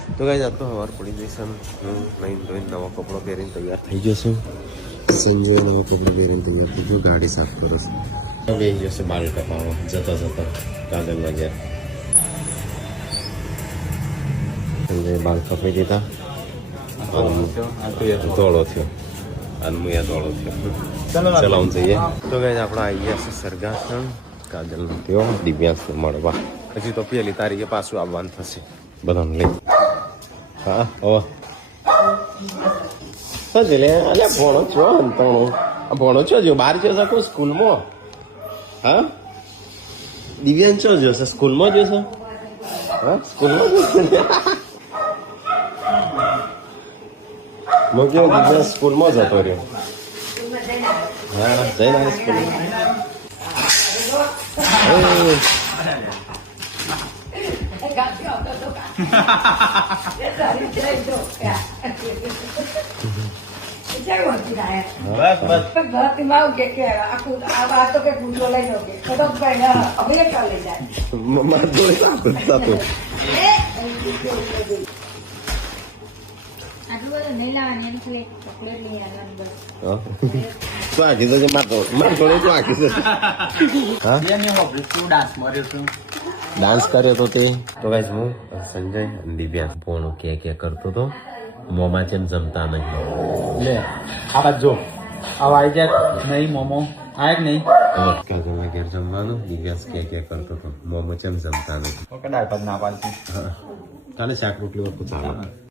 તો ગાઈસ આ તો સવાર પડી જઈશ હું નહીં ધોઈને નવો કપડો પહેરીને તૈયાર થઈ જશું. સંજય નવો કપડો પહેરીને તૈયાર થઈ ગયો, ગાડી સાફ કરું છું. હવે જશે બાલ કપાવવા જતા જતા કાજલ વગેરે. સંજય બાલ કપાઈ દીધા, ધોળો થયો અને હું ધોળો થયો. ચલાવું જઈએ. તો ગાઈસ આપણે આવી ગયા છે સરગાસણ કાજલ થયો દિવ્યાંશ મળવા. હજી તો પહેલી તારીખે પાછું આવવાનું થશે બધાને લઈ. હા ઓ સજે લે અલે ભણો છો અંતણો ભણો છો જો બહાર છે શકો સ્કૂલમાં. હા દિવ્યાંગ છો જશે સ્કૂલમાં જશે. હા સ્કૂલમાં જશે મેં કેવું દિવ્યાંગ સ્કૂલમાં જતો રહ્યો. હા જઈને સ્કૂલમાં. ડાન્સ કર્યો તો તે તો ગાઈસ હું સંજય દિવ્યાંશ પોણો કે કરતો તો મોમાં છે જમતા નહીં. લે આ બાદ જો આ આવી જાય નહીં મોમો આય નહીં કાજલના ઘેર જમવાનું દિવ્યાંશ કે કરતો તો મોમાં છે જમતા નહીં. ઓકે દાળ ભાત ના પાડતી. કાલે શાક રોટલી વખત ચાલે.